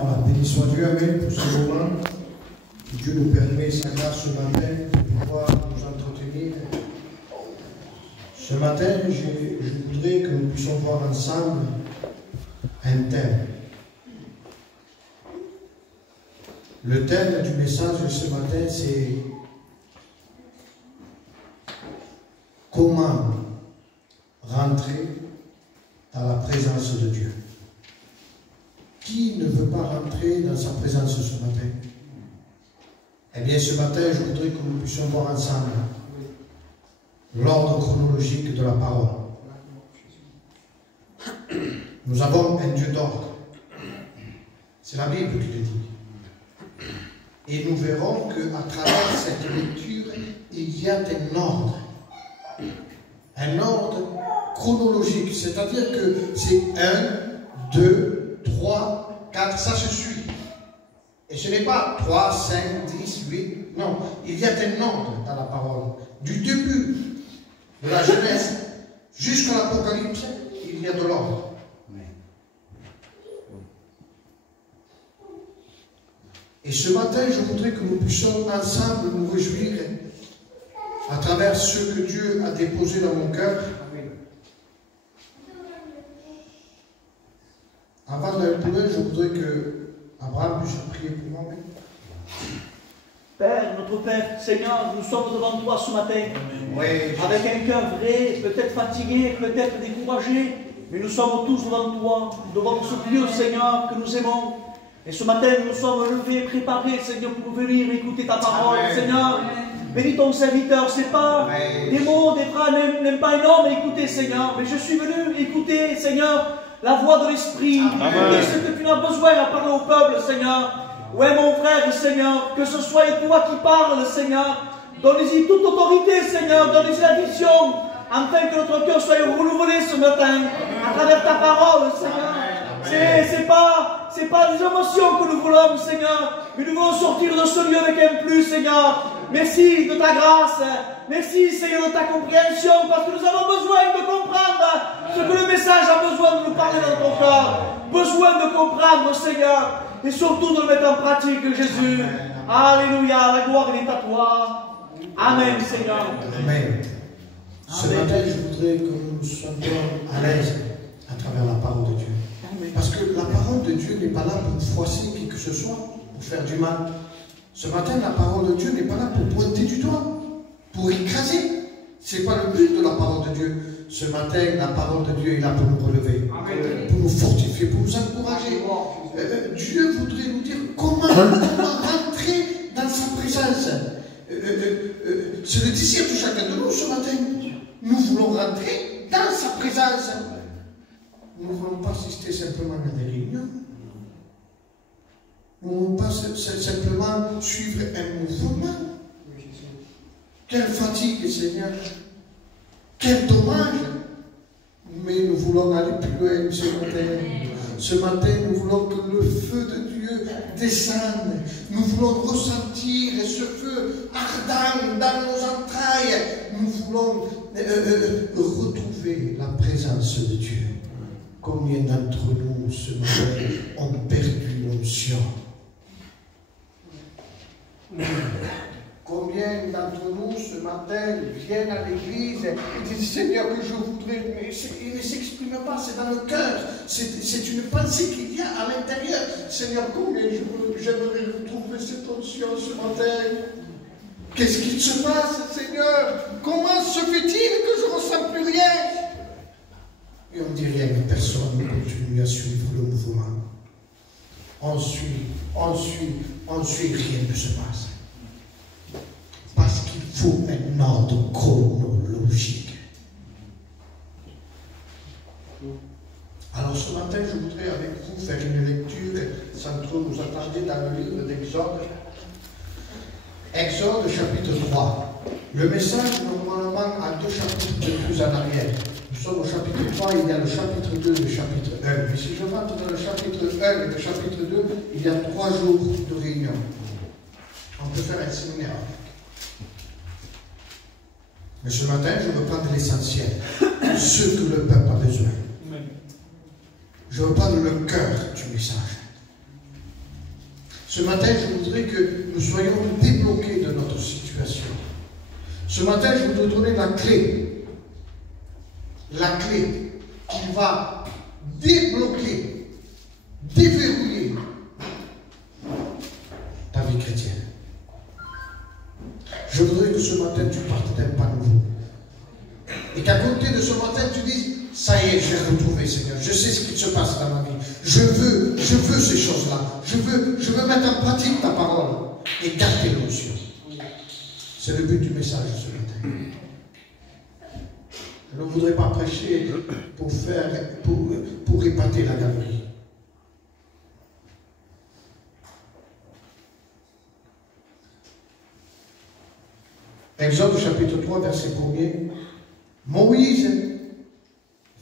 Voilà, béni soit Dieu, amen, pour ce moment. Dieu nous permet sa grâce ce matin de pouvoir nous entretenir. Ce matin, je voudrais que nous puissions voir ensemble un thème. Le thème du message de ce matin, c'est comment rentrer dans la présence de Dieu. Qui ne veut pas rentrer dans sa présence ce matin? Eh bien, ce matin, je voudrais que nous puissions voir ensemble l'ordre chronologique de la parole. Nous avons un Dieu d'ordre. C'est la Bible qui le dit. Et nous verrons qu'à travers cette lecture, il y a un ordre. Un ordre chronologique. C'est-à-dire que c'est 1, 2, 3, 4, ça se suit. Et ce n'est pas 3, 5, 10, 8. Non, il y a un ordre dans la parole. Du début de la Genèse jusqu'à l'Apocalypse, il y a de l'ordre. Et ce matin, je voudrais que nous puissions ensemble nous réjouir à travers ce que Dieu a déposé dans mon cœur. Avant d'aller plus loin, je voudrais que Abraham puisse prier pour moi. Père, notre Père, Seigneur, nous sommes devant toi ce matin, oui, avec un cœur vrai, peut-être fatigué, peut-être découragé, mais nous sommes tous devant toi, devant ce Dieu, Seigneur, que nous aimons. Et ce matin, nous sommes levés, préparés, Seigneur, pour venir écouter ta parole, Amen. Seigneur. Bénis ton serviteur, c'est pas des mots, des phrases, n'aime pas un homme écouter, Seigneur, mais je suis venu écouter, Seigneur, la voix de l'Esprit, écouter ce que tu as besoin à parler au peuple, Seigneur. Ouais, mon frère, Seigneur, que ce soit toi qui parles, Seigneur, donne-y toute autorité, Seigneur, donne-y la vision, afin que notre cœur soit renouvelé ce matin, à travers ta parole, Seigneur. C'est pas des émotions que nous voulons, Seigneur, mais nous voulons sortir de ce lieu avec un plus, Seigneur. Merci de ta grâce, merci, Seigneur, de ta compréhension, parce que nous avons besoin de comprendre ce que le message a besoin de nous parler dans ton cœur. Besoin de comprendre, Seigneur, et surtout de le mettre en pratique, Jésus. Alléluia, la gloire est à toi. Amen, Seigneur. Amen. Ce matin, je voudrais que nous soyons à l'aise à travers la parole de Dieu. Parce que la parole de Dieu n'est pas là pour froisser qui que ce soit, pour faire du mal. Ce matin, la parole de Dieu n'est pas là pour pointer du doigt, pour écraser. Ce n'est pas le but de la parole de Dieu. Ce matin, la parole de Dieu est là pour nous relever, pour nous fortifier, pour nous encourager. Dieu voudrait nous dire comment rentrer dans sa présence. C'est le désir de chacun de nous ce matin. Nous voulons rentrer dans sa présence. Nous ne voulons pas assister simplement à des réunions. Nous ne voulons pas simplement suivre un mouvement. Quelle fatigue, Seigneur. Quel dommage. Mais nous voulons aller plus loin ce matin. Ce matin, nous voulons que le feu de Dieu descende. Nous voulons ressentir ce feu ardent dans nos entrailles. Nous voulons retrouver la présence de Dieu. Combien d'entre nous ce matin ont perdu l'onction? Combien d'entre nous ce matin viennent à l'église et disent Seigneur que je voudrais, mais il ne s'exprime pas, c'est dans le cœur, c'est une pensée qu'il y a à l'intérieur. Seigneur, combien j'aimerais retrouver cette onction ce matin. Qu'est-ce qu'il se passe, Seigneur? Comment se fait-il que je ne ressens plus rien? Et on ne dit rien, mais personne ne continue à suivre le mouvement. On suit, rien ne se passe. Parce qu'il faut un ordre chronologique. Alors ce matin, je voudrais avec vous faire une lecture, sans trop nous attarder dans le livre d'Exode. Exode chapitre 3. Le message, normalement, a 2 chapitres de plus en arrière. Nous sommes au chapitre 3, il y a le chapitre 2 et le chapitre 1. Mais si je rentre dans le chapitre 1 et le chapitre 2, il y a 3 jours de réunion. On peut faire un séminaire. Mais ce matin, je veux prendre l'essentiel. Ce que le peuple a besoin. Je veux prendre le cœur du message. Ce matin, je voudrais que nous soyons débloqués de notre situation. Ce matin, je voudrais donner la clé. La clé qui va débloquer, déverrouiller ta vie chrétienne. Je voudrais que ce matin, tu partes d'un pas nouveau. Et qu'à côté de ce matin, tu dises, ça y est, j'ai retrouvé, Seigneur. Je sais ce qui se passe dans ma vie. Je veux ces choses-là. Je veux mettre en pratique ta parole et garder l'onction. C'est le but du message ce matin. Je ne voudrais pas prêcher pour épater la galerie. Exode chapitre 3, verset 1er. Moïse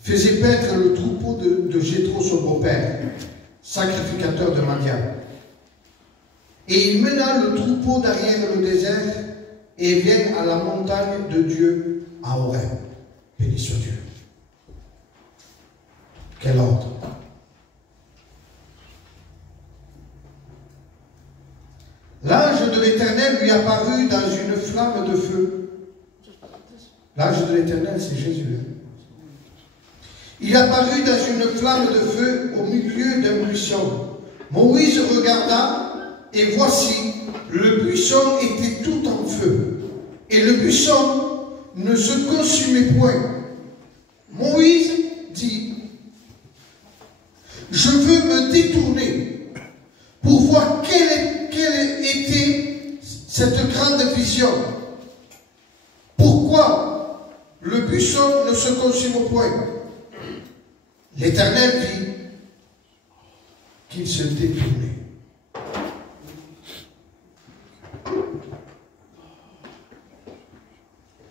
faisait paître le troupeau de Jéthro, son beau-père, sacrificateur de Madian. Et il mena le troupeau derrière le désert et vint à la montagne de Dieu à Horeb. Béni soit Dieu. Quel ordre! L'ange de l'Éternel lui apparut dans une flamme de feu. L'ange de l'Éternel, c'est Jésus. Il apparut dans une flamme de feu au milieu d'un buisson. Moïse regarda, et voici, le buisson était tout en feu, et le buisson ne se consumait point. Moïse dit, je veux me détourner pour voir quelle était cette grande vision. Pourquoi le buisson ne se consume point? L'Éternel vit qu'il se détournait.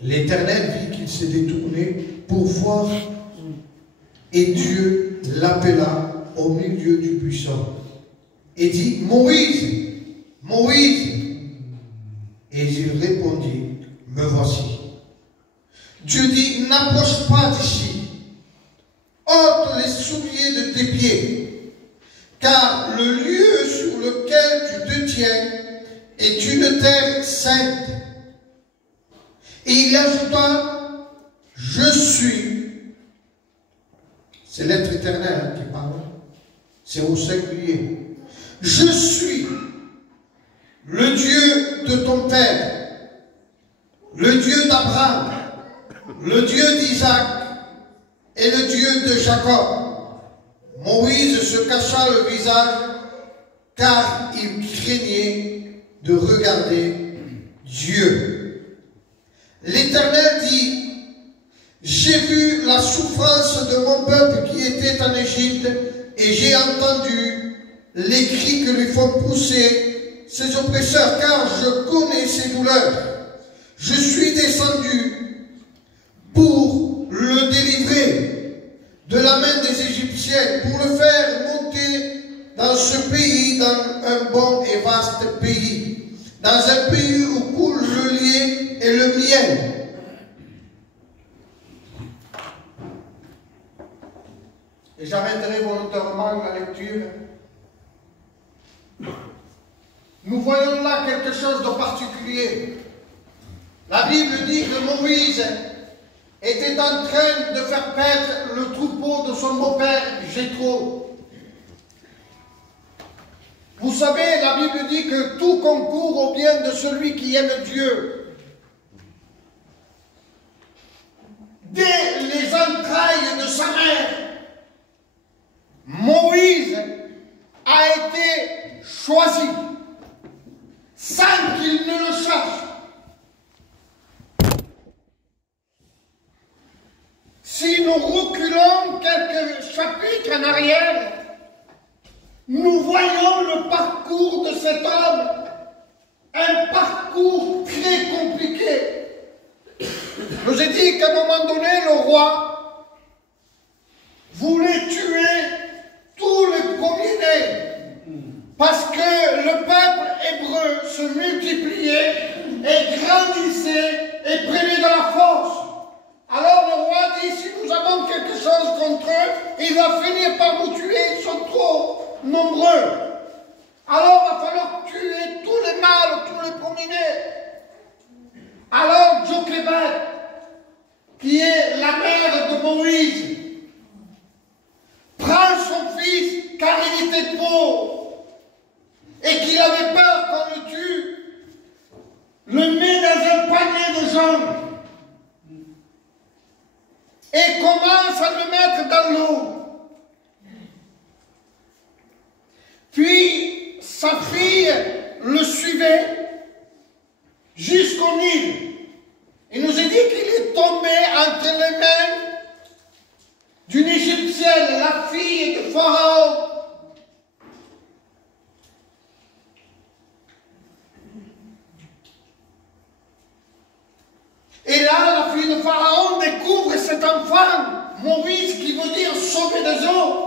L'Éternel vit qu'il s'est détourné pour voir, et Dieu l'appela au milieu du buisson et dit, Moïse, Moïse. Et il répondit, me voici. Dieu dit, n'approche pas d'ici. Ôte les souliers de tes pieds, car le lieu sur lequel tu te tiens est une terre sainte. Et il ajouta, je suis. C'est l'être éternel qui parle. C'est au singulier. Je suis le Dieu de ton père, le Dieu d'Abraham, le Dieu d'Isaac et le Dieu de Jacob. Moïse se cacha le visage car il craignait de regarder Dieu. L'Éternel dit, j'ai vu la souffrance de mon peuple qui était en Égypte et j'ai entendu les cris que lui font pousser ses oppresseurs, car je connais ses douleurs. Je suis descendu pour le délivrer de la main des Égyptiens, pour le faire monter dans ce pays, dans un bon et vaste pays, dans un pays où coule le lait et le miel. Et j'arrêterai volontairement la lecture. Nous voyons là quelque chose de particulier. La Bible dit que Moïse était en train de faire paître le troupeau de son beau-père Jéthro. Vous savez, la Bible dit que tout concourt au bien de celui qui aime Dieu. Dès les entrailles de sa mère, Moïse a été choisi sans qu'il ne le sache. Si nous reculons quelques chapitres en arrière, nous voyons le parcours de cet homme, un parcours très compliqué. Je vous ai dit qu'à un moment donné, le roi voulait tuer tous les premiers-nés, parce que le peuple hébreu se multipliait et grandissait et prenait de la force. Alors le roi dit, si nous avons quelque chose contre eux, il va finir par nous tuer, ils sont trop nombreux. Alors il va falloir me promener. Alors Jochebed, qui est la mère de Moïse, prend son fils car il était pauvre et qu'il avait peur qu'on le tue, le met dans un panier de jambes et commence à le mettre dans l'eau. Puis sa fille le suivait jusqu'au Nil. Il nous est dit qu'il est tombé entre les mains d'une Égyptienne, la fille de Pharaon. Et là, la fille de Pharaon découvre cet enfant, Moïse, qui veut dire sauver des eaux.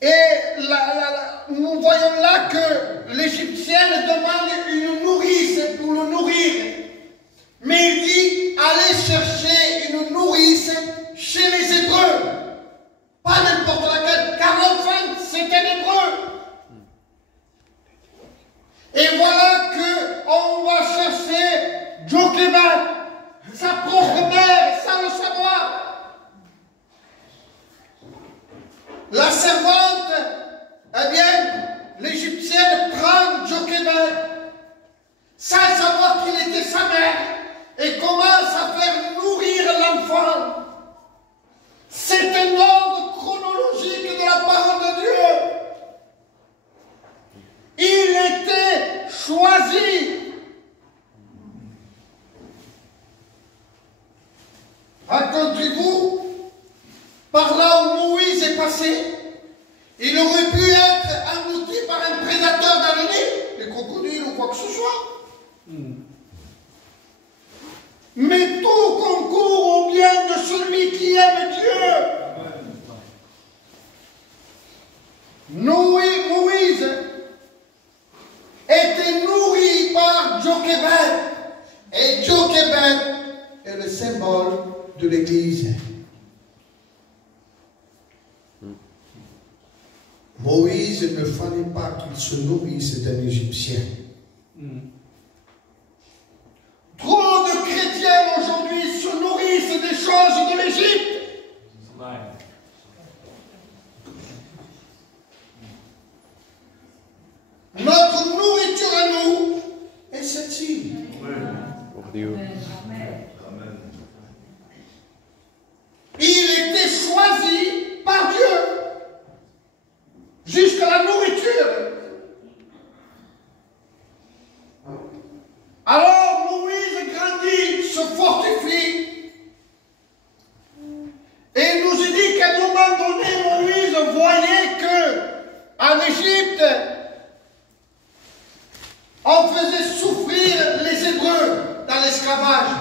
Et nous voyons là que l'Égyptienne demande une nourrice pour le nourrir. Mais il dit, allez chercher une nourrice chez les Hébreux. Pas n'importe laquelle, car l'enfant, c'est un Hébreu. Et voilà qu'on va chercher Jochebed, sa propre mère, sans le savoir. La servante, eh bien, l'Égyptienne prend Jochebed, sans savoir qu'il était sa mère, et commence à faire nourrir l'enfant. C'est un ordre chronologique de la parole de Dieu. Il était choisi. Racontez-vous, par là où Moïse est passé, il aurait pu être englouti par un prédateur dans le Nil, les crocodiles ou quoi que ce soit. Mais tout concourt au bien de celui qui aime Dieu. Moïse était nourri par Jochebed. Et Jochebed est le symbole de l'Église. Moïse ne fallait pas qu'il se nourrisse d'un Égyptien. Trop de chrétiens aujourd'hui se nourrissent des choses de l'Égypte. Notre nourriture à nous est celle-ci. Il était choisi par Dieu jusqu'à la nourriture. Alors Moïse grandit, se fortifie, et il nous est dit qu'à un moment donné, Moïse voyait que en Égypte, on faisait souffrir les Hébreux dans l'esclavage.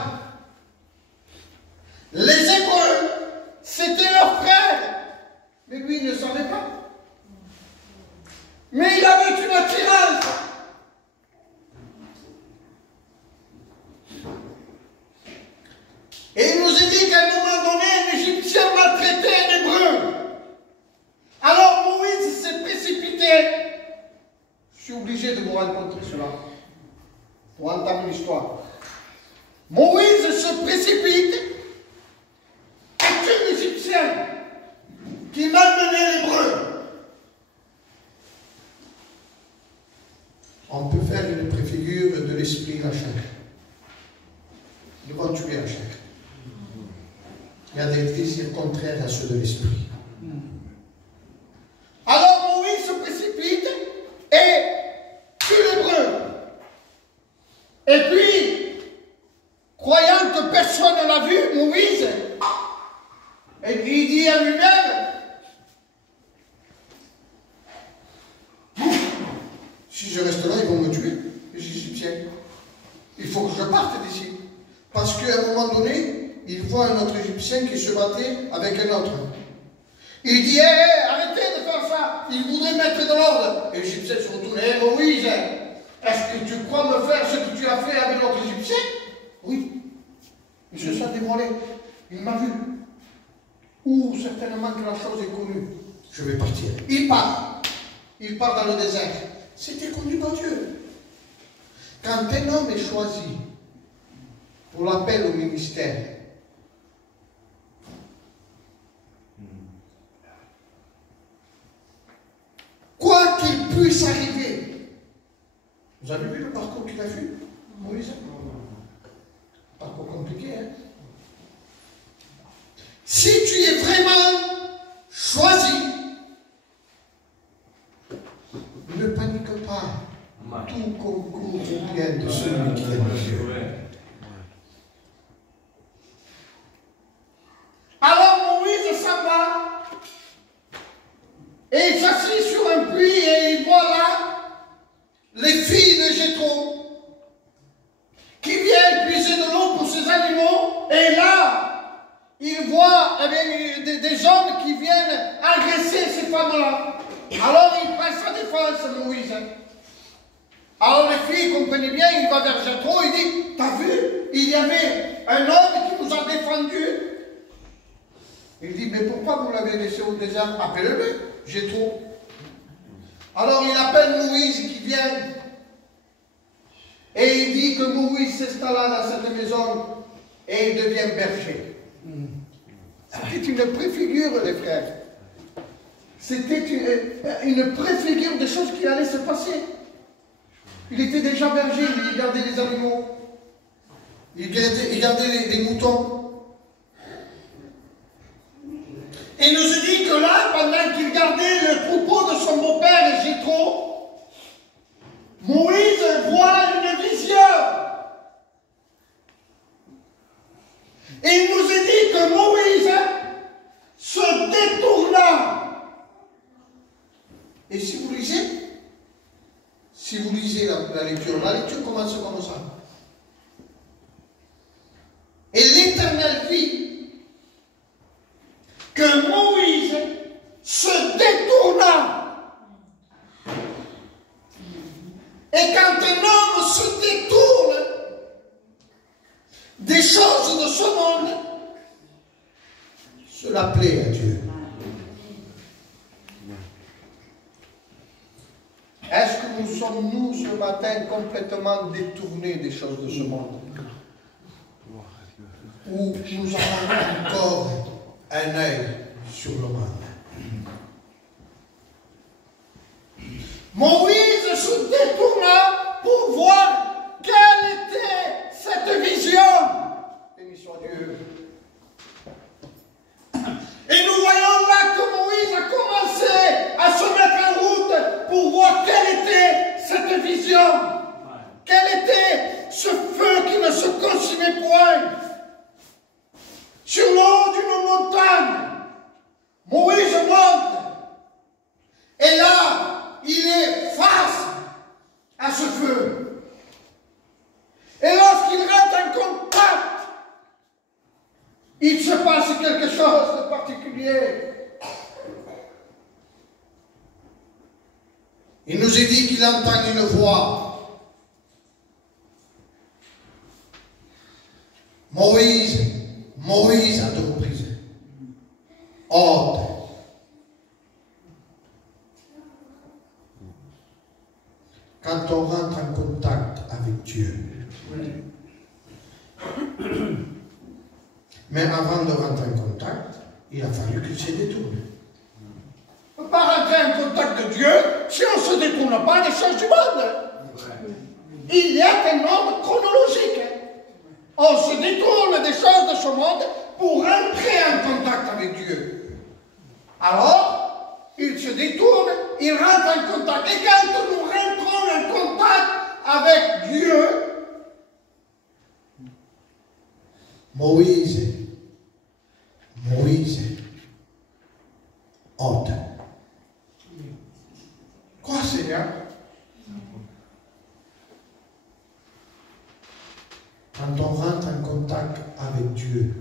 Les Hébreux, c'était leurs frères, mais lui il ne savait pas. Mais il avait une attirance. Et il nous a dit qu'à un moment donné, un Égyptien maltraitait un Hébreu. Alors Moïse s'est précipité. Je suis obligé de vous raconter cela pour entamer l'histoire. Moïse se précipite et tue l'Égyptien qui malmenait l'Hébreu. On peut faire une préfigure de l'esprit à chacun. Nous allons tuer à chacun. Il y a des désirs contraires à ceux de l'esprit. Alors Moïse se précipite et tue l'Hébreu. Et puis, croyant que personne ne l'a vu, Moïse, et puis il dit à lui-même, si je reste là, ils vont me tuer, les Égyptiens. Il faut que je parte d'ici. Parce qu'à un moment donné, il voit un autre Égyptien qui se battait avec un autre. Il dit, arrêtez de faire ça. Il voudrait mettre de l'ordre. Et l'Égyptien se retourne, Moïse, est-ce que tu crois me faire ce que tu as fait avec l'autre Égyptien? Oui. Il se sent dévoilé. Il m'a vu. Ou certainement que la chose est connue. Je vais partir. Il part. il part dans le désert. C'était conduit par Dieu. Quand un homme est choisi pour l'appel au ministère, quoi qu'il puisse arriver, vous avez vu le parcours qu'il a fait, Moïse? Parcours compliqué, hein? Si tu es vraiment choisi, ne panique pas. Tout concours au bien de celui qui aime Dieu. Alors Moïse s'en va et il s'assit sur un puits et il voit là les filles de Jéthro qui viennent puiser de l'eau pour ses animaux, et là il voit des hommes qui viennent agresser ces femmes-là. Alors il prend sa défense, Moïse. Alors les filles comprenaient bien, il va vers Jéthro, il dit, t'as vu, il y avait un homme qui nous a défendus. Il dit, mais pourquoi vous l'avez laissé au désert? Appelez-le, Jéthro. Alors il appelle Moïse qui vient. Et il dit que Moïse s'installa dans cette maison et il devient berger. C'était une préfigure, les frères. C'était une préfigure des choses qui allaient se passer. Il était déjà berger, il gardait les animaux. Il gardait les moutons. Et il nous a dit que là, pendant qu'il gardait le troupeau de son beau-père Jéthro, Moïse voit une vision. Et il nous a dit que Moïse se détourna. Et si vous lisez la lecture commence comme ça. Et l'Éternel vit que Moïse se détourna. Et quand un homme se détourne des choses de ce monde, cela plaît à Dieu. Est-ce que nous sommes, nous, ce matin, complètement détournés des choses de ce monde? Ou nous avons encore un œil sur le monde? Moïse se détourna pour voir quelle était cette vision. Béni soit Dieu. Et nous voyons là que Moïse a commencé à se mettre en route pour voir quelle était cette vision. Quel était ce feu qui ne se consumait point. Sur le haut d'une montagne, Moïse monte. Et là, il est face à ce feu. Et lorsqu'il rentre en contact, il se passe quelque chose de particulier. Il nous est dit qu'il entend une voix. Moïse, Moïse à deux reprises. Ôte. Quand on rentre en contact avec Dieu. Mais avant de rentrer en contact, il a fallu qu'il se détourne. On ne peut pas rentrer en contact de Dieu si on ne se détourne pas des choses du monde. Il y a un ordre chronologique. On se détourne des choses de ce monde pour rentrer en contact avec Dieu. Alors, il se détourne, il rentre en contact. Et quand nous rentrons en contact avec Dieu, Moïse, ôte. Quoi, Seigneur? Quand on rentre en contact avec Dieu,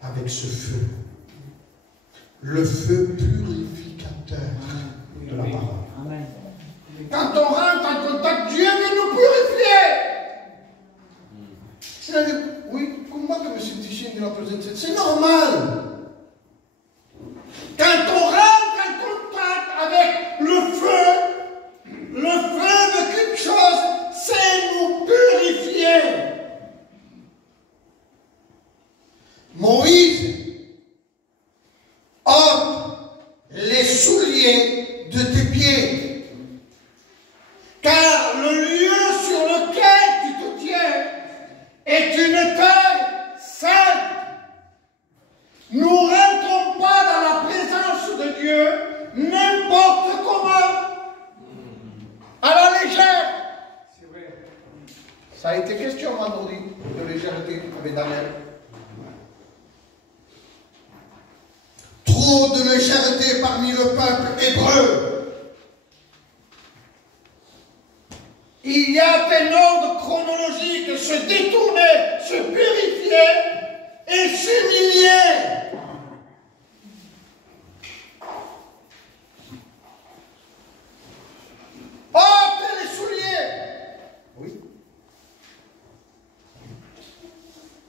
avec ce feu, le feu purificateur de la parole. Amen. Quand on rentre en contact, Dieu veut nous purifier. C'est-à-dire, oui, comment que M. Tichin de la présence, c'est normal. Quand on rentre en contact avec le feu, souliers de tes pieds. Car le lieu sur lequel tu te tiens est une terre sainte. Nous ne rentrons pas dans la présence de Dieu n'importe comment, à la légère. C'est vrai. Ça a été question vendredi de légèreté avec Daniel. Trop de légèreté parmi le peuple hébreu. Il y a un ordre chronologique, se détourner, se purifier et s'humilier. Ôte les souliers. Oui.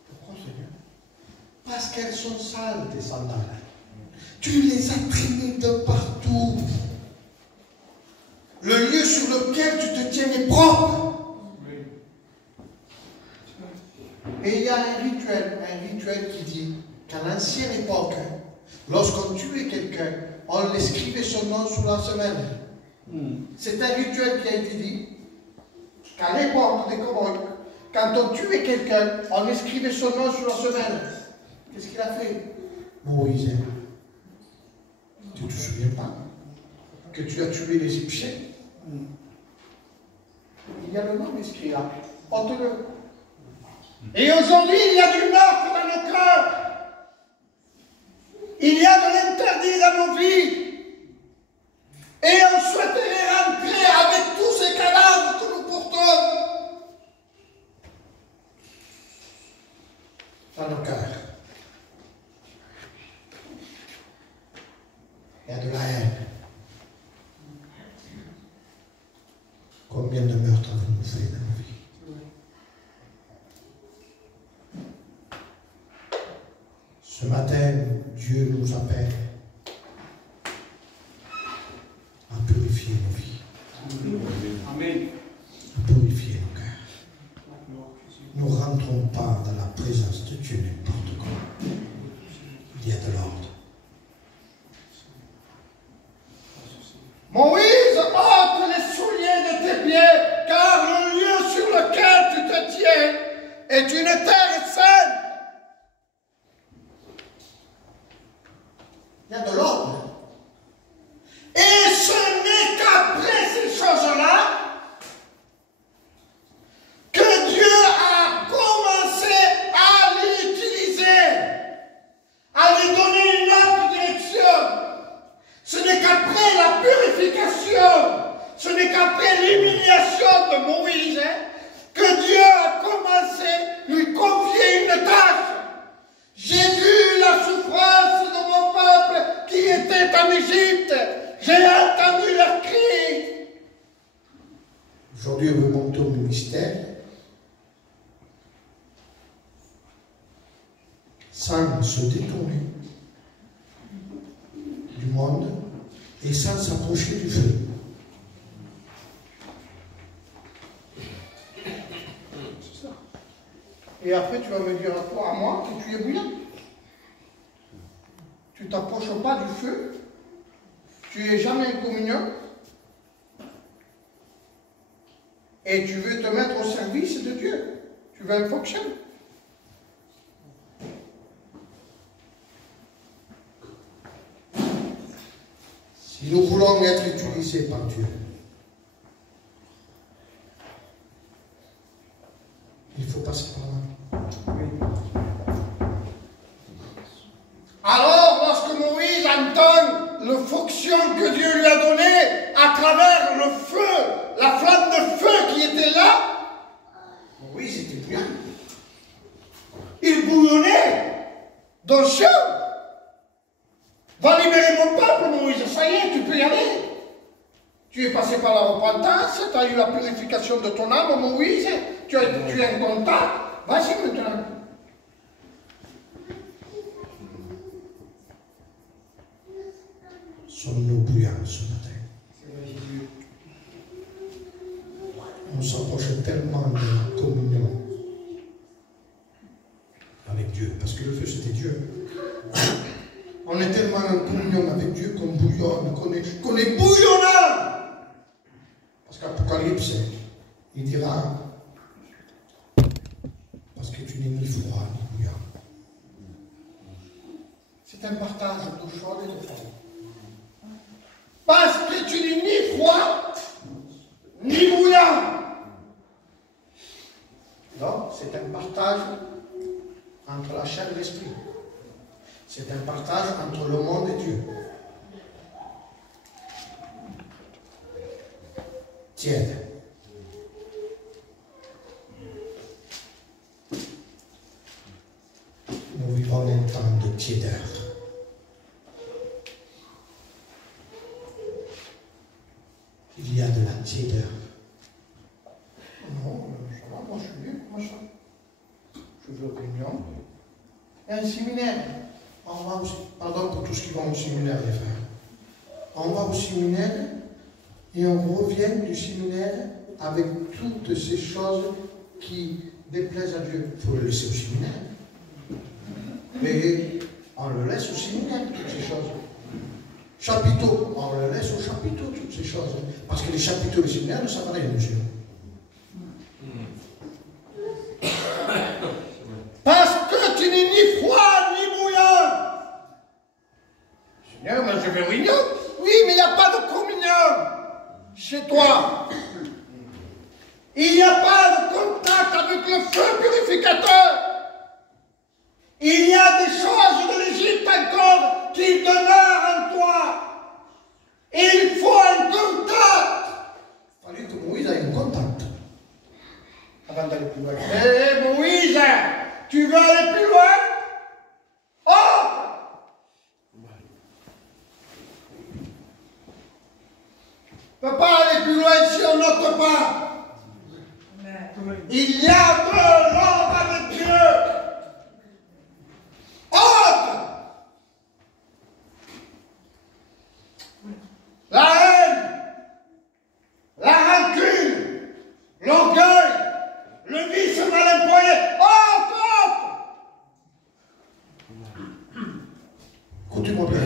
Pourquoi, Seigneur? Parce qu'elles sont sales, tes sandales. Tu les as traînées de partout. Le lieu sur lequel tu te tiens est propre. Oui. Et il y a un rituel qui dit qu'à l'ancienne époque, lorsqu'on tuait quelqu'un, on inscrivait son nom sur la semelle. C'est un rituel qui a été dit qu'à l'époque des cow-boys, quand on tuait quelqu'un, on inscrivait son nom sur la semelle. Qu'est-ce qu'il a fait? Moïse, tu ne te souviens pas que tu as tué l'Égyptien? Il y a le nom inscrit là. Ôte-le. Et aujourd'hui, il y a du meurtre dans nos cœurs. Il y a de l'interdit dans nos vies. Et on souhaiterait rentrer avec tous ces cadavres que nous portons dans nos cœurs. Il y a de la haine. Combien de meurtres avons-nous fait dans nos vies? Ce matin, Dieu nous appelle à purifier nos vies. Amen. À purifier nos cœurs. Nous ne rentrons pas dans la présence de Dieu n'importe comment. Il y a de l'ordre. Moïse, ôte les souliers de tes pieds, car le lieu sur lequel tu te tiens est une terre sainte. Il y a de l'ordre. Et ce n'est qu'après ces choses-là que Dieu a commencé à l'utiliser, à lui donner une autre direction. Ce n'est qu'après la purification, ce n'est qu'après l'humiliation de Moïse que Dieu a commencé à lui confier une tâche. J'ai vu la souffrance de mon peuple qui était en Égypte. J'ai entendu leurs cris. Aujourd'hui, on veut monter au ministère sans se détourner du monde et sans s'approcher du feu. C'est ça. Et après, tu vas me dire à toi, à moi, que tu es bouillant. Tu ne t'approches pas du feu. Tu n'es jamais en communion. Et tu veux te mettre au service de Dieu. Tu veux un fonction. Si nous voulons être utilisés par Dieu, il faut passer par là. Oui. Alors, lorsque Moïse entend la fonction que Dieu lui a donnée à travers le feu, la flamme de feu qui était là, Moïse était bouillant. Il bouillonnait dans le ciel. Va libérer mon peuple, Moïse, ça y est, tu peux y aller. Tu es passé par la repentance, tu as eu la purification de ton âme, Moïse, tu es un contact, vas-y maintenant. Sommes-nous bouillants ce matin? On s'approche tellement de la communion avec Dieu, parce que le feu c'était Dieu. On est tellement en communion avec Dieu qu'on bouillonne. bouillonne, qu'on est bouillonnant. Parce qu'Apocalypse, il dira, parce que tu n'es ni froid ni bouillant. C'est un partage d'eau chaude et de froid. Parce que tu n'es ni froid ni bouillant. Donc, c'est un partage entre la chair et l'esprit. C'est un partage entre le monde et Dieu. Tiède. Nous vivons un temps de tiédeur. Il y a de la tiédeur. Non, ça va, moi je suis libre, moi ça. Je veux opinion. Il y a un séminaire. On va aussi, pardon pour tous qui vont au séminaire, les frères. On va au séminaire et on revient du séminaire avec toutes ces choses qui déplaisent à Dieu. Il faut le laisser au séminaire. Mais on le laisse au séminaire, toutes ces choses. Chapiteaux, on le laisse au chapiteau, toutes ces choses. Parce que les chapiteaux et les séminaires ne savent rien, monsieur. Parce que tu n'es ni froid ni bouillant. Seigneur, mais je veux réunion. Oui, mais il n'y a pas de communion chez toi. Il n'y a pas de contact avec le feu purificateur. Il y a des choses de l'Égypte encore qui demeurent en toi. Et il faut un contact. Il fallait que Moïse ait un contact avant d'aller plus loin. Eh Moïse, tu veux aller plus loin? Oh! On ne peut pas aller plus loin si on n'ôte pas. Il y a de l'ordre avec Dieu. Ôte! La haine, la rancune, l'orgueil, le vice mal employé. Ôte! Écoutez-moi bien.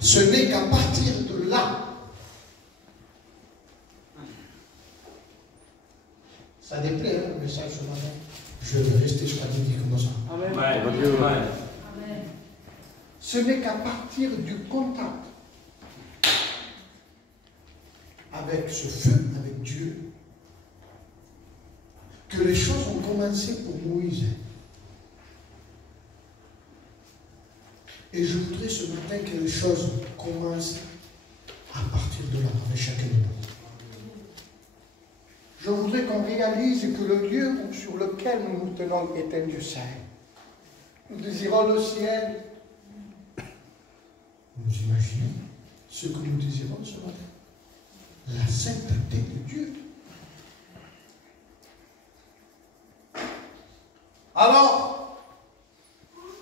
Ce n'est qu'à partir de là, ça déplaît, hein, le message ce matin. Je vais rester stratégique comme ça. Amen. Amen. Ce n'est qu'à partir du contact avec ce feu, avec Dieu, que les choses ont commencé pour Moïse. Et je voudrais ce matin que les choses commencent à partir de là, avec chacun de nous. Je voudrais qu'on réalise que le lieu sur lequel nous nous tenons est un Dieu saint. Nous désirons le ciel. Nous imaginons ce que nous désirons ce matin. La sainteté de Dieu. Alors,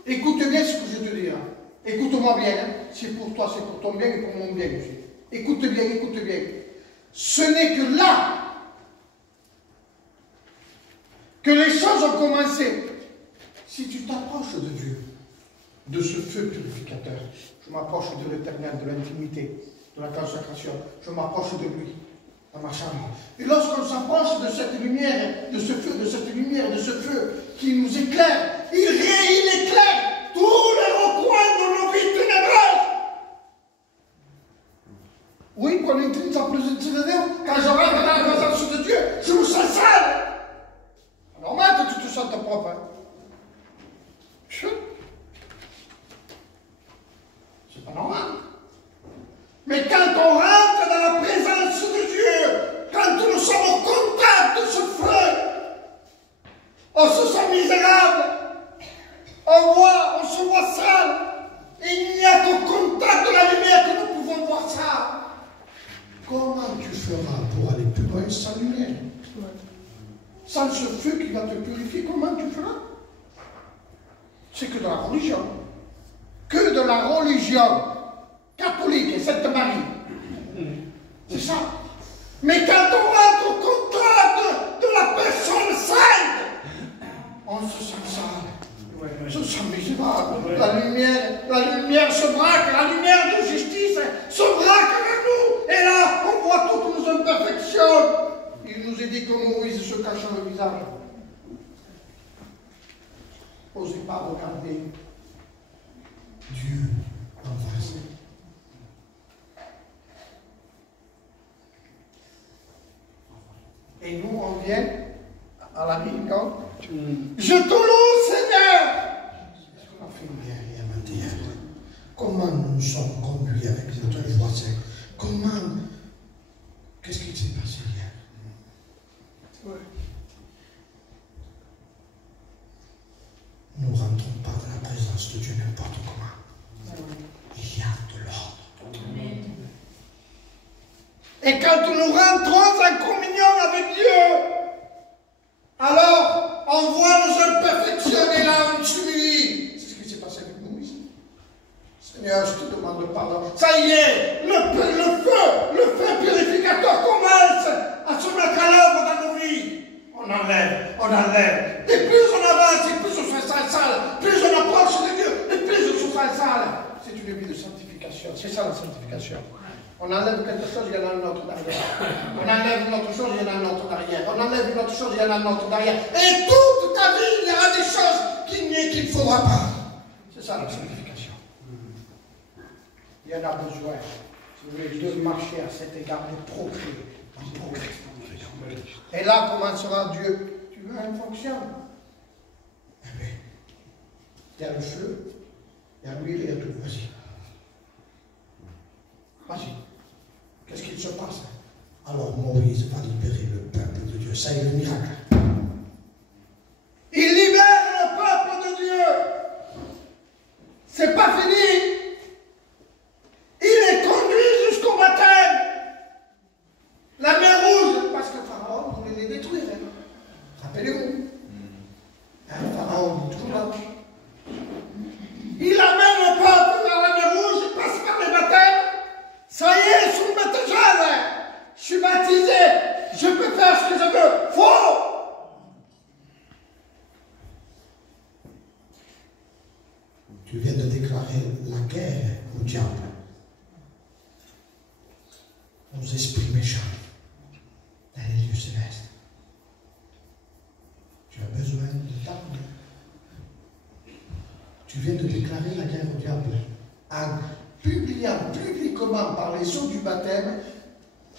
écoute bien ce que je te dis. Écoute-moi bien. Hein. C'est pour toi, c'est pour ton bien et pour mon bien aussi. Écoute bien, écoute bien. Ce n'est que là que les choses ont commencé. Si tu t'approches de Dieu, de ce feu purificateur, je m'approche de l'éternel, de l'intimité, de la consécration, je m'approche de lui, dans ma chambre. Et lorsqu'on s'approche de cette lumière, de ce feu, de cette lumière, de ce feu qui nous éclaire, il éclaire tous les recoins de nos vies ténébreuses. Oui, quand on est en présence de Dieu, quand je rentre dans la présence de Dieu, je me sens sale. C'est normal que tu te sentes propre. Hein? C'est pas normal. Mais quand on rentre dans la présence de Dieu, quand nous sommes au contact de ce feu, on se sent misérable, on se voit sale. Il n'y a qu'au contact de la lumière que nous pouvons voir ça. Comment tu feras pour aller plus loin sans lumière? Sans ce feu qui va te purifier, comment tu feras? C'est que de la religion. Que de la religion catholique et Sainte Marie. C'est ça. Mais quand on rentre au contact de la personne sainte, on se sent sale. Je suis misérable. La lumière se braque, la lumière de justice se braque avec nous. Et là, on voit toutes nos imperfections. Il nous est dit que Moïse se cachait le visage. N'osez pas regarder Dieu en face. Et nous, on vient à la réunion. Je te loue, Seigneur. Est-ce qu'on a fait bien rien maintenant? Comment nous sommes conduits avec notre voisin? Comment? Qu'est-ce qui s'est passé hier? Ouais. Nous ne rentrons pas dans la présence de Dieu n'importe comment. Il y a de l'ordre. Et quand nous rentrons en communion avec Dieu, alors on voit nos imperfections et là on s'humilie. C'est ce qui s'est passé avec nous ici. Seigneur, je te demande pardon. Ça y est, le feu purificateur commence à se mettre à l'œuvre dans nos vies. On enlève. Et plus on avance, et plus on fait sale. Plus on approche de Dieu, et plus on se fait sale. C'est une vie de sanctification. C'est ça la sanctification. On enlève quelque chose, il y en a un autre derrière. On enlève une autre chose, il y en a un autre derrière. On enlève une autre chose, il y en a un autre derrière. Et toute ta vie, il y aura des choses qu'il ne faudra pas. C'est ça la sanctification. Il y en a besoin, si vous voulez, de marcher à cet égard, de progrès. Et là commencera Dieu. Tu veux une fonction? Eh bien, il y a le feu, il y a l'huile, il y a tout. Vas-y. Vas-y. Qu'est-ce qu'il se passe? Alors Moïse va libérer le peuple de Dieu. Ça y est, le miracle. Il libère le peuple de Dieu. C'est pas fini. Il est conduit jusqu'au baptême. La mer rouge, parce que Pharaon voulait les détruire. Rappelez-vous. Pharaon est toujours là. Il amène le peuple vers la mer rouge, il passe par les baptêmes. Ça y est, je suis baptisé. Je suis baptisé. Je peux faire ce que je veux. Faux. Tu viens de déclarer la guerre au diable, aux esprits méchants dans les lieux célestes. Tu as besoin de t'armer. Tu viens de déclarer la guerre au diable en publiant publiquement par les eaux du baptême.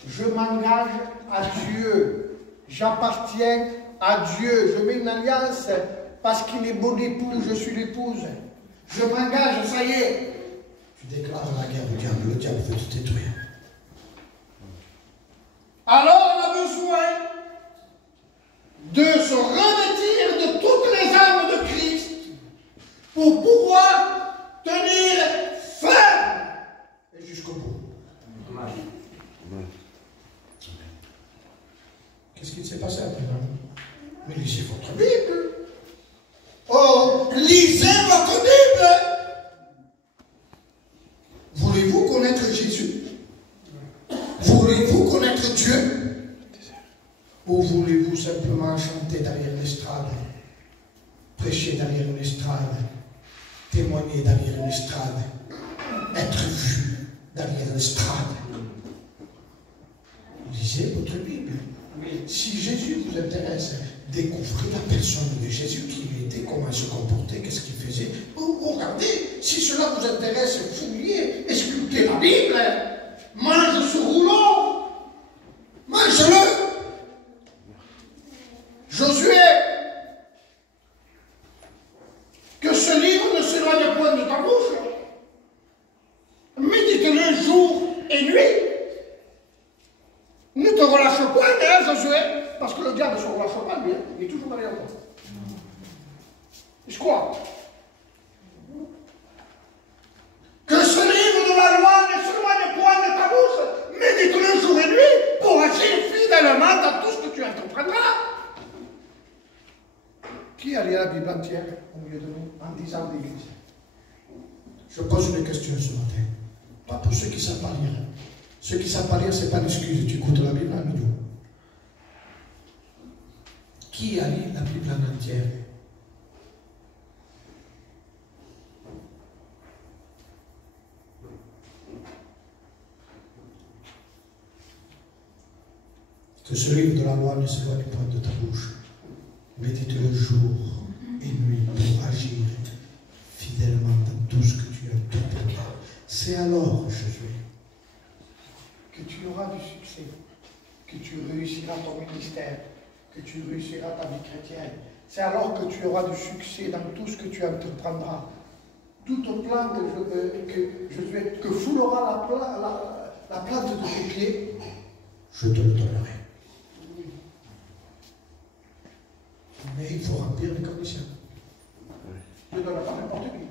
Je m'engage à Dieu. J'appartiens à Dieu. Je mets une alliance parce qu'il est mon époux, je suis l'épouse. Je m'engage, ça y est. Tu déclares la guerre au diable. Le diable veut te détruire. Alors on a besoin de se revêtir de toutes les armes de Christ pour pouvoir tenir ferme et jusqu'au bout. Qu'est-ce qui s'est passé après? Mais lisez votre Bible. Oh, lisez votre Bible. Voulez-vous connaître Jésus? Voulez-vous connaître Dieu? Ou voulez-vous simplement chanter derrière l'estrade, prêcher derrière une estrade, témoigner derrière une estrade, être vu derrière l'estrade? Lisez votre Bible. Si Jésus vous intéresse, découvrez la personne de Jésus, qui il était, comment il se comportait, qu'est-ce qu'il faisait. Regardez, si cela vous intéresse, fouillez, escrutez la Bible, mange ce rouleau, mange-le. Josué, que ce livre ne s'éloigne point de ta bouche, médite-le jour et nuit. Ne te relâche pas, hein, Josué, parce que le diable ne se relâche pas, lui, il est toujours derrière toi. Je crois. Que ce livre de la loi ne s'éloigne point de ta bouche, médite-le jour et nuit pour agir fidèlement dans tout ce que tu entreprendras. Qui a lu la Bible entière au milieu de nous en 10 ans d'église? Je pose une question ce matin. Pas pour ceux qui savent pas lire. Ceux qui ne savent pas lire, ce n'est pas l'excuse. Tu écoutes la Bible à midi. Qui a lu la Bible en entière? Que ce livre de la loi ne s'éloigne point de ta bouche. Médite-le jour et nuit pour agir fidèlement dans tout ce que tu as entrepris. C'est alors, Josué, que tu auras du succès, que tu réussiras ton ministère, que tu réussiras ta vie chrétienne. C'est alors que tu auras du succès dans tout ce que tu entreprendras. Tout au plan que foulera la plante de tes pieds, je te le donnerai. Mais il faut remplir les conditions. Ne donne pas n'importe qui.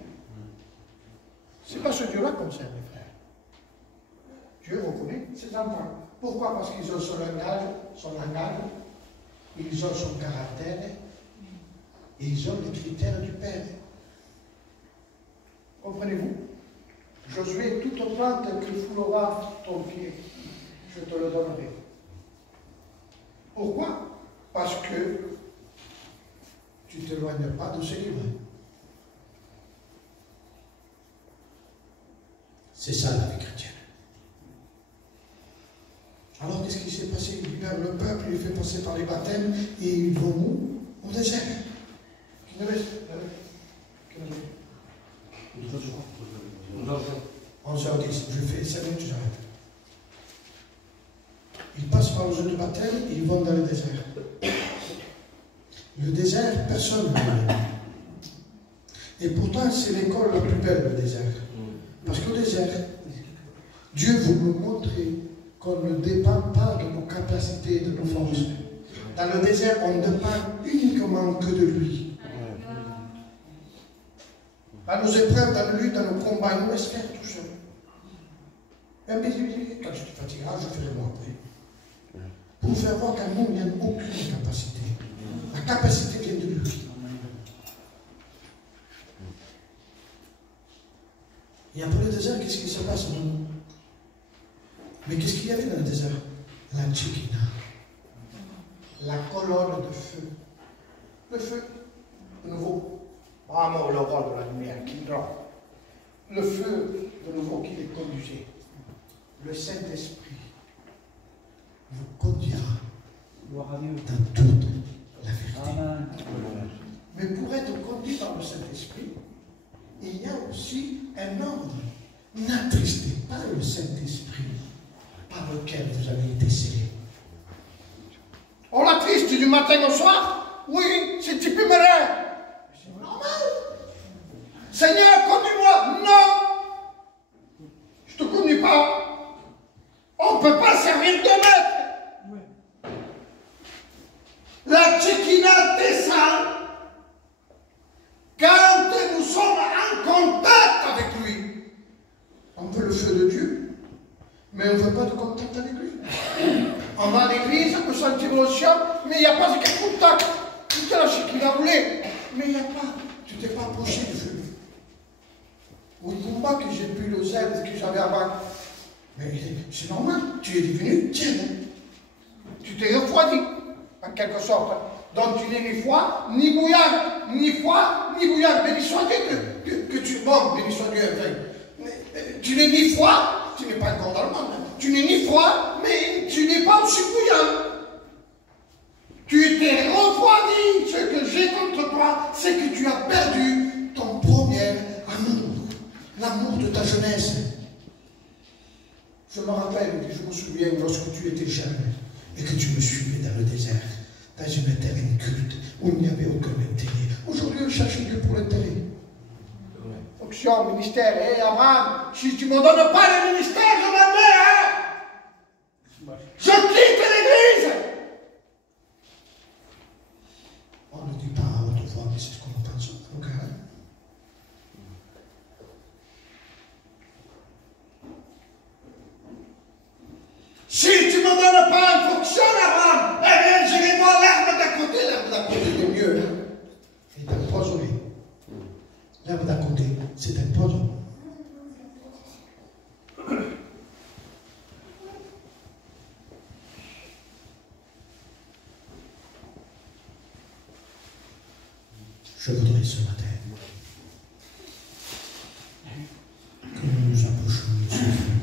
Ce n'est pas ce Dieu-là qu'on sert, mes frères. Dieu reconnaît ses enfants. Pourquoi? Parce qu'ils ont son langage, ils ont son caractère, et ils ont les critères du Père. Comprenez-vous? Josué, toute plante que foulera ton pied, je te le donnerai. Pourquoi? Parce que tu ne t'éloignes pas de ce livre. C'est ça la vie chrétienne. Alors qu'est-ce qui s'est passé? Il libère le peuple, il les fait passer par les baptêmes et ils vont où? Au désert. 11h10, je fais 5 minutes, j'arrête. Ils passent par le jeu de baptême et ils vont dans le désert. Le désert, personne ne l'aime. Et pourtant, c'est l'école la plus belle, le désert. Parce qu'au désert, Dieu veut nous montrer qu'on ne dépend pas de nos capacités, de nos forces. Dans le désert, on dépend uniquement que de lui. Dans nos épreuves, dans nos luttes, dans nos combats, il nous laisse faire tout seul. Quand je te fatiguerai, je ferai moi après. Pour vous faire voir qu'à nous, il n'y a aucune capacité. La capacité vient de lui. Et après le désert, qu'est-ce qui se passe? Mais qu'est-ce qu'il y avait dans le désert? La Tchekina. La colonne de feu. Le feu, de nouveau. Vraiment le rôle de la lumière qui dort. Le feu, de nouveau, qui les conduisait. Le Saint-Esprit vous conduira dans toute la vérité. Amen. Mais pour être conduit par le Saint-Esprit, il y a aussi un ordre. N'attristez pas le Saint-Esprit par lequel vous avez été scellés. On l'attriste du matin au soir? Oui, si tu peux me rendre. C'est normal. Seigneur, conduis-moi. Non. Je ne te conduis pas. On ne peut pas servir de maître. La Tchekina descend quand nous sommes en contact avec lui. On veut le feu de Dieu, mais on ne veut pas de contact avec lui. On va à l'église, on peut sentir l'onction, mais il n'y a pas de contact. Tout à la Tchekina voulait, mais il n'y a pas. Tu t'es pas approché du feu. Au combat que j'ai pu le zèle que j'avais avant. Mais c'est normal, tu es devenu tiède. Tu t'es refroidi, en quelque sorte. Donc tu n'es ni froid, ni bouillard, ni froid, ni bouillard. Béni soit Dieu que tu... Bon, béni soit Dieu, enfin. Tu n'es ni froid, tu n'es pas encore dans le monde. Tu n'es ni froid, mais tu n'es pas aussi bouillant. Tu t'es refroidi. Ce que j'ai contre toi, c'est que tu as perdu ton premier amour. L'amour de ta jeunesse. Je me rappelle et je me souviens lorsque tu étais jeune et que tu me suivais dans le désert, dans une terre inculte où il n'y avait aucun intérêt. Aujourd'hui, on cherche Dieu pour l'intérêt. Fonction, ministère, hé Abraham, si tu ne me donnes pas le ministère, je m'en vais, hein. Je quitte l'église. On ne dit pas à haute voix, mais c'est ce qu'on pense. Okay. Si tu ne me donnes pas une fonction, Abraham, eh bien, je vais voir l'herbe d'à côté. L'herbe d'à côté est mieux. Il est empoisonné. L'herbe d'à côté, c'est un poison. Je voudrais ce matin que nous nous approchions de ce feu.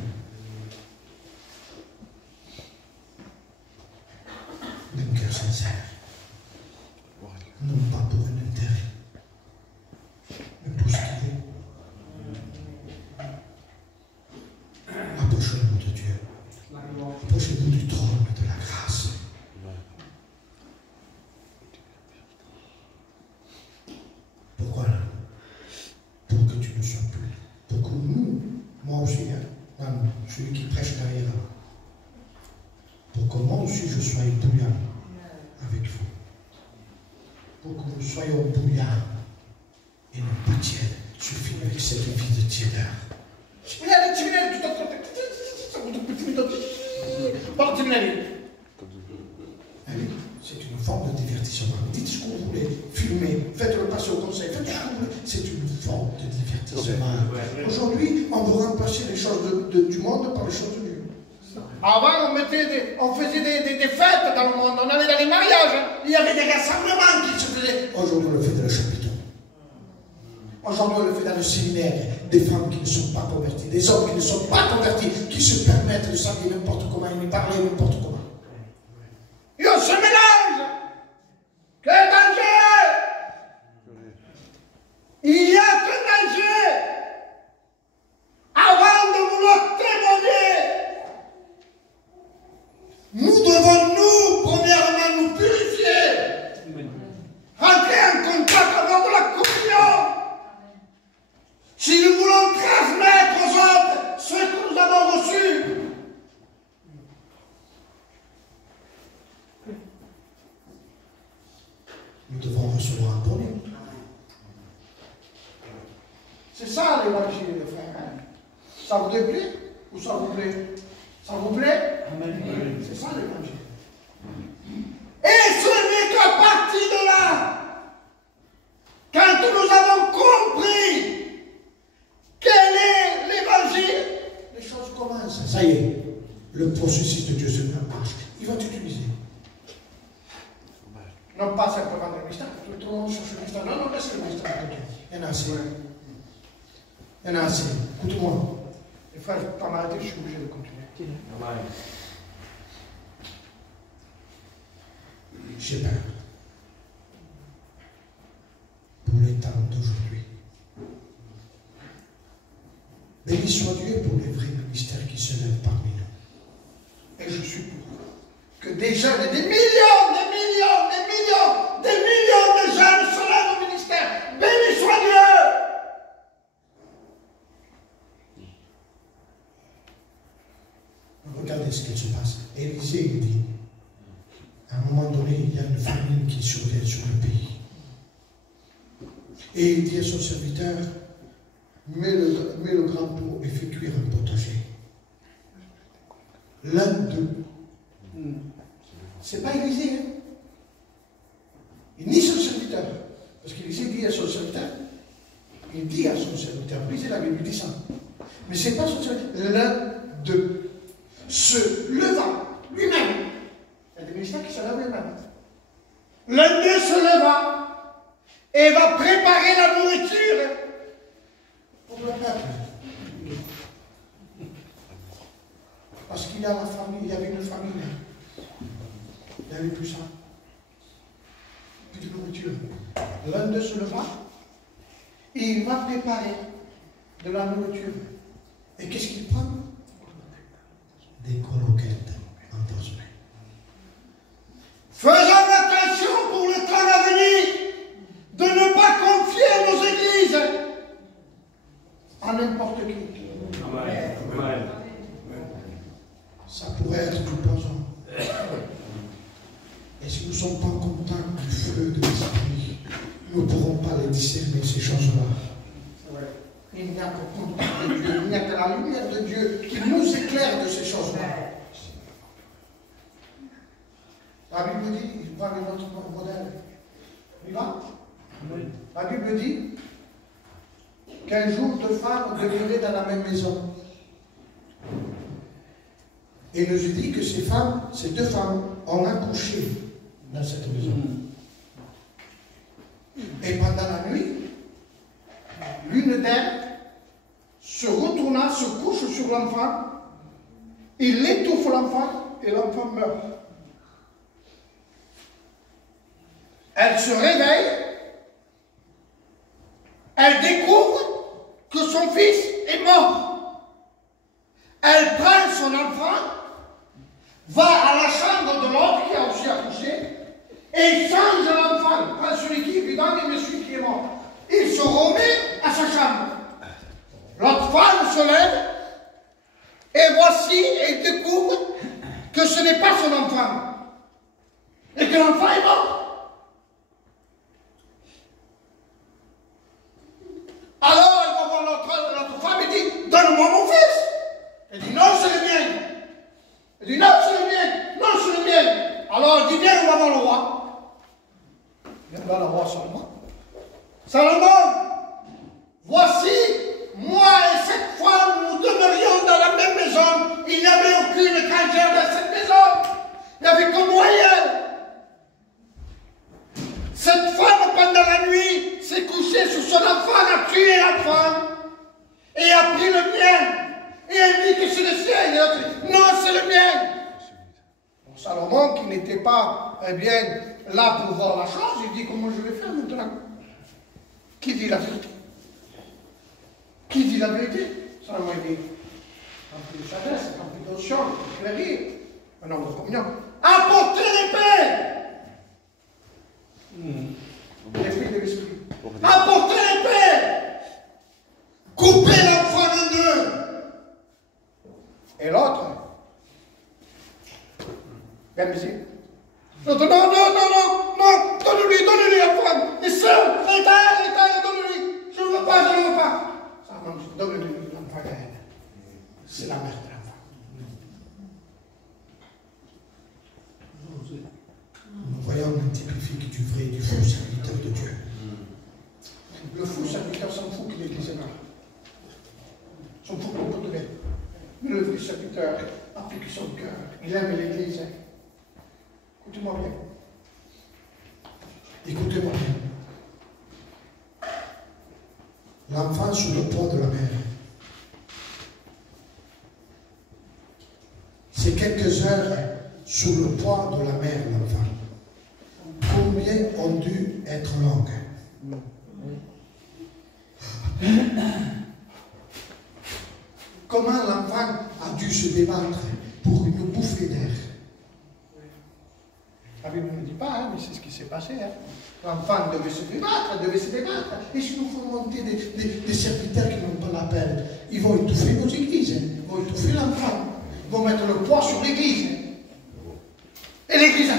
Approchez-vous du trône de la grâce. Pourquoi? Pour que tu ne sois plus. Pour que nous, moi aussi, hein, celui qui prêche derrière, pour que moi aussi je sois bouillant avec vous. Pour que nous soyons bouillants et non pas tièdes. Suffit avec cette vie de tiédeur. C'est une forme de divertissement. Dites ce que vous voulez, filmez, faites-le passer au conseil, faites ce que vous voulez. C'est une forme de divertissement. Aujourd'hui, on veut remplacer les choses du monde par les choses de Dieu. Avant, on faisait des fêtes dans le monde, on allait dans les mariages, il y avait des rassemblements qui se faisaient. Aujourd'hui, on le fait dans le chapiteau. Aujourd'hui, on le fait dans le séminaire. Des femmes qui ne sont pas converties, des hommes qui ne sont pas convertis, qui se permettent de s'habiller n'importe comment et de parler n'importe comment. Et on se mélange. Quel danger! Il y a un danger avant de vouloir témoigner. Nous devons, nous, premièrement, nous purifier. Rentrer en contact avec la communion. Si nous voulons transmettre aux autres ce que nous avons reçu. Nous devons recevoir un bonheur. C'est ça l'évangile, les frères. Ça vous déplaît ou ça vous plaît? Ça vous plaît? Amen. C'est ça l'évangile. Et ce n'est qu'à partir de là, quand nous avons compris quel est l'évangile, Les choses commencent. Ça y est, le processus de Dieu se met en marche. Il va t'utiliser. non pas simplement le ministère, tout le monde cherche le ministère. Non, non, laissez le ministère de Dieu. Il y en a assez. Il y en a assez. Écoute-moi. Les frères, je ne peux pas m'arrêter, je suis obligé de continuer. J'ai peur pour les temps d'aujourd'hui. Béni soit Dieu pour les vrais ministères qui se lèvent parmi nous. Et je suis pour que des jeunes, et des millions, des millions, des millions, des millions de jeunes se lèvent au ministère. Béni soit Dieu! Regardez ce qui se passe. Élisée dit, à un moment donné, il y a une famine qui survient sur le pays. Et il dit à son serviteur, mets le grand pot et fais cuire un potager. L'un d'eux, c'est pas Élisée, hein? Ni son serviteur. Parce qu'Élisée dit à son serviteur, lisez la Bible, il dit ça. Mais c'est pas son serviteur. L'un d'eux se leva lui-même. Il y a des ministères qui se lèvent lui-même. L'un d'eux se leva et va préparer la nourriture Pour le peuple. Parce qu'il y a la famille, il y avait une famille. Il n'y avait plus ça. Plus de nourriture. L'un d'eux se leva et il va préparer de la nourriture. Et qu'est-ce qu'il prend? Des croquettes empoisonnées. Faisons attention pour le temps à venir de ne pas confier nos églises à n'importe qui. Amen. Ça pourrait être du poison. Et si nous ne sommes pas en contact du feu de l'esprit, nous ne pourrons pas les discerner, ces choses-là. Il n'y a qu'au contact de Dieu, il n'y a que la lumière de Dieu qui nous éclaire de ces choses-là. La Bible dit, il va avec notre modèle. Il va? La Bible dit qu'un jour deux femmes demeuraient dans la même maison. Et il nous dit que ces deux femmes, ont accouché dans cette maison. Et pendant la nuit, l'une d'elles se retourna, se couche sur l'enfant, il étouffe l'enfant et l'enfant meurt. Elle se réveille, elle découvre que son fils est mort. Elle prend son enfant, va à la chambre de l'autre qui a aussi accouché et change l'enfant. Pas celui qui est vivant et celui qui est mort. Il se remet à sa chambre. L'autre femme se lève et voici, elle découvre que ce n'est pas son enfant et que l'enfant est mort. Alors elle va voir l'autre femme et dit, donne-moi mon fils. Elle dit, non, c'est le mien. Elle dit, non, c'est le mien. Non, c'est le mien. Alors elle dit, viens, on va voir le roi. Viens voir le roi Salomon. Salomon, voici, moi et cette femme, nous demeurions dans la même maison. Il n'y avait aucune étrangère dans cette maison. Il n'y avait que moi et elle. Cette femme, pendant la nuit, s'est couchée sur son enfant, a tué l'enfant et a pris le mien. Et elle dit que c'est le sien. Et l'autre dit, non, c'est le mien. Bon, Salomon, qui n'était pas là pour voir la chose, il dit, comment je vais faire maintenant? Qui dit la vérité? Qui dit la vérité? Salomon dit, rempli de sagesse, rempli d'onction, de clairir, un homme de communion. Apportez l'épée! L'esprit de l'esprit. Apportez l'épée! Coupez l'enfant en deux! Et l'autre, viens ici. L'autre, non, donne-lui l'enfant. Il est seul, l'état, donne-lui. Je ne veux pas. Ça, non, donne-lui l'enfant à elle. C'est la mère de l'enfant. Nous voyons un typifique du vrai et du faux serviteur de Dieu. Le faux serviteur s'en fout qu'il est l'église est là. S'en fout beaucoup de l'aide. Mais le vrai serviteur applique son cœur. Il aime l'église. Écoutez-moi bien. Écoutez-moi bien. L'enfant sous le poids de la mère. C'est quelques heures sous le poids de la mère, l'enfant. Combien ont dû être longues? Comment l'enfant a dû se débattre pour une bouffée d'air? La Bible ne dit pas, mais c'est ce qui s'est passé. L'enfant devait se débattre. Et si nous faisons monter des serviteurs qui n'ont pas la peine, ils vont étouffer nos églises, ils vont étouffer l'enfant, ils vont mettre le poids sur l'église. Et l'église,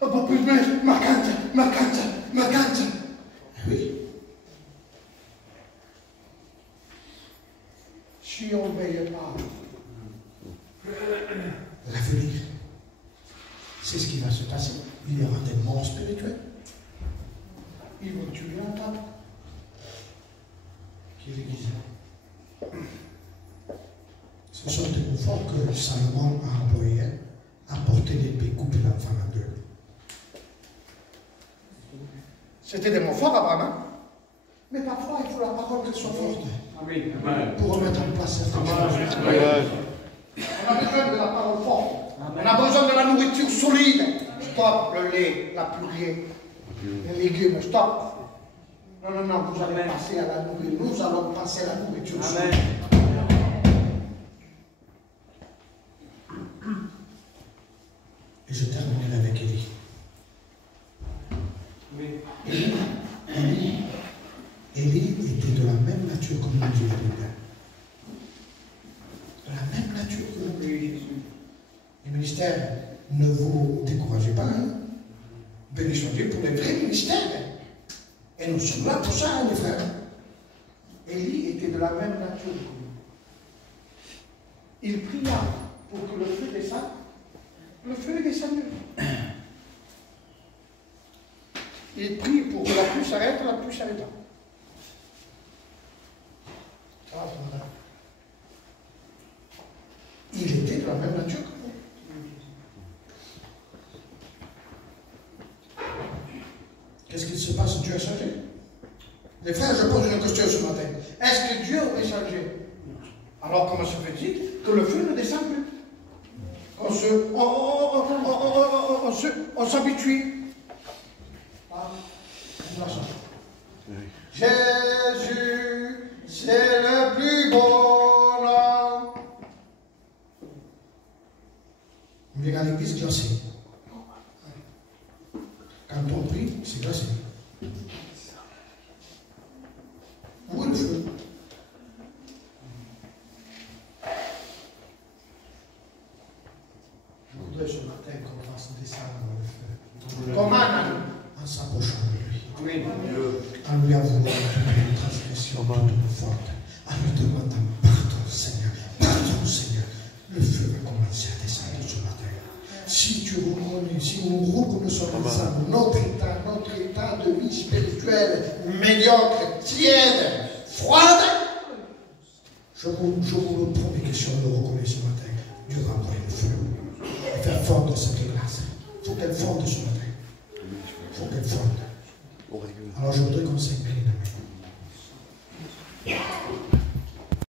un peu plus, marquante. Oui. Si on ne veille pas, l'avenir, c'est ce qui va se passer. Il y aura des morts spirituels. ils vont tuer l'enfant. Qui est l'église. Ce sont des mots forts que Salomon a employés. Apporter l'épée, couper l'enfant en deux. C'était des mots forts, Abraham. Mais parfois, il faut la parole qu'elle soit forte. Pour remettre en place certaines choses. On a besoin de la parole forte. On a besoin de la nourriture solide. Stop le lait, la purée, les légumes, stop. Non, vous allez passer à la nourriture. Nous allons passer à la nourriture solide. Et je terminerai avec Élie. Élie était de la même nature que nous, dit la Bible. De la même nature que nous. Les ministères, ne vous découragez pas. Bénissons Dieu pour les vrais ministères. Et nous sommes là pour ça, les frères. Élie était de la même nature que nous. Il pria pour que le feu descende. Le feu est descendu. Il prie pour que la pluie s'arrête, la pluie s'arrêta. Il était de la même nature que nous. Qu'est-ce qu'il se passe? Dieu a changé. Les frères, je pose une question ce matin. Est-ce que Dieu aurait changé? Alors comment se fait-il que le feu ne descend plus? On s'habitue. Jésus, c'est le plus beau nom. Mais c'est glacé. Où est le feu? Je voudrais ce matin qu'on fasse descendre le feu. Comment? En s'approchant de lui. En lui avouant toutes nos transgressions, toutes nos fautes. En lui demandant pardon, Seigneur. Pardon, Seigneur. Le feu va commencer à descendre ce matin. Si tu reconnais, si nous reconnaissons ensemble notre état de vie spirituelle médiocre, tiède, froide, je vous le promets que si on le reconnaît ce matin, Dieu va envoyer le feu et faire fondre cette glace. Il faut qu'elle fonde ce matin. Il faut qu'elle fonde. Alors je voudrais qu'on s'incline.